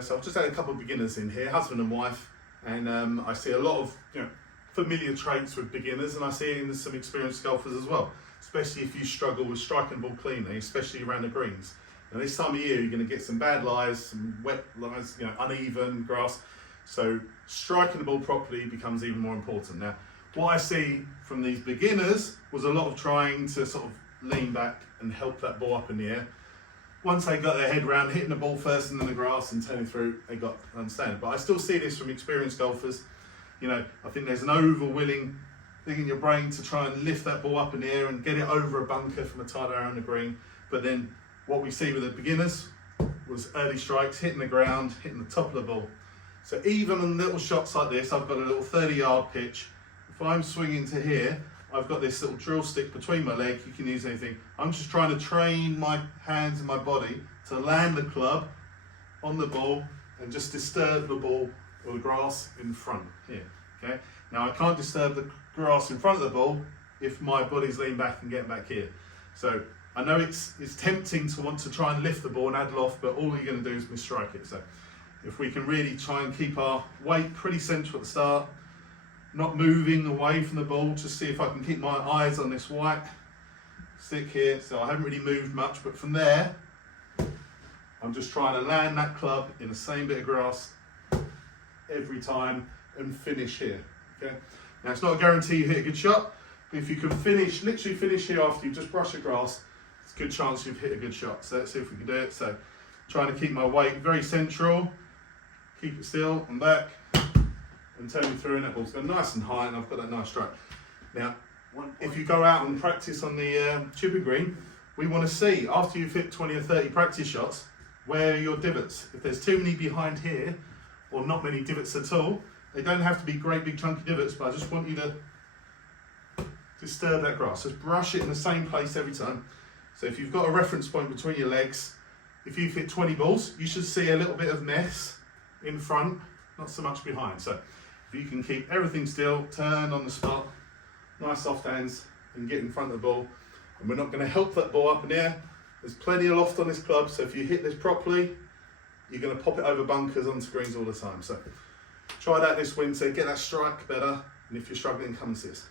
So I've just had a couple of beginners in here, husband and wife, and I see a lot of familiar traits with beginners, and I see it in some experienced golfers as well, especially if you struggle with striking the ball cleanly, especially around the greens. And this time of year, you're going to get some bad lies, some wet lies, uneven grass. So striking the ball properly becomes even more important. Now, what I see from these beginners was a lot of trying to sort of lean back and help that ball up in the air. Once they got their head round, hitting the ball first and then the grass and turning through, they got understanding. But I still see this from experienced golfers. I think there's an over-willing thing in your brain to try and lift that ball up in the air and get it over a bunker from a tight around the green. But then what we see with the beginners was early strikes, hitting the ground, hitting the top of the ball. So even on little shots like this, I've got a little 30-yard pitch. If I'm swinging to here, I've got this little drill stick between my legs. You can use anything. I'm just trying to train my hands and my body to land the club on the ball and just disturb the ball or the grass in front here. Okay. Now I can't disturb the grass in front of the ball if my body's leaning back and getting back here. So I know it's tempting to want to try and lift the ball and add loft, but all you're going to do is misstrike it. So if we can really try and keep our weight pretty central at the start, not moving away from the ball, just see if I can keep my eyes on this white stick here. So I haven't really moved much, but from there, I'm just trying to land that club in the same bit of grass every time and finish here, okay? Now it's not a guarantee you hit a good shot, but if you can finish, literally finish here after you just brush the grass, it's a good chance you've hit a good shot. So let's see if we can do it. So trying to keep my weight very central, keep it still and back, and turning through, and that ball's going nice and high, and I've got that nice strike. Now, if you go out and practice on the chipping green, we want to see, after you've hit 20 or 30 practice shots, where are your divots. If there's too many behind here, or not many divots at all, they don't have to be great big chunky divots, but I just want you to disturb that grass. Just brush it in the same place every time. So if you've got a reference point between your legs, if you've hit 20 balls, you should see a little bit of mess in front, not so much behind. So if you can keep everything still, turn on the spot, nice soft hands, and get in front of the ball. And we're not going to help that ball up in the air. There's plenty of loft on this club, so if you hit this properly, you're going to pop it over bunkers onto greens all the time. So try that this winter, get that strike better, and if you're struggling, come and see us.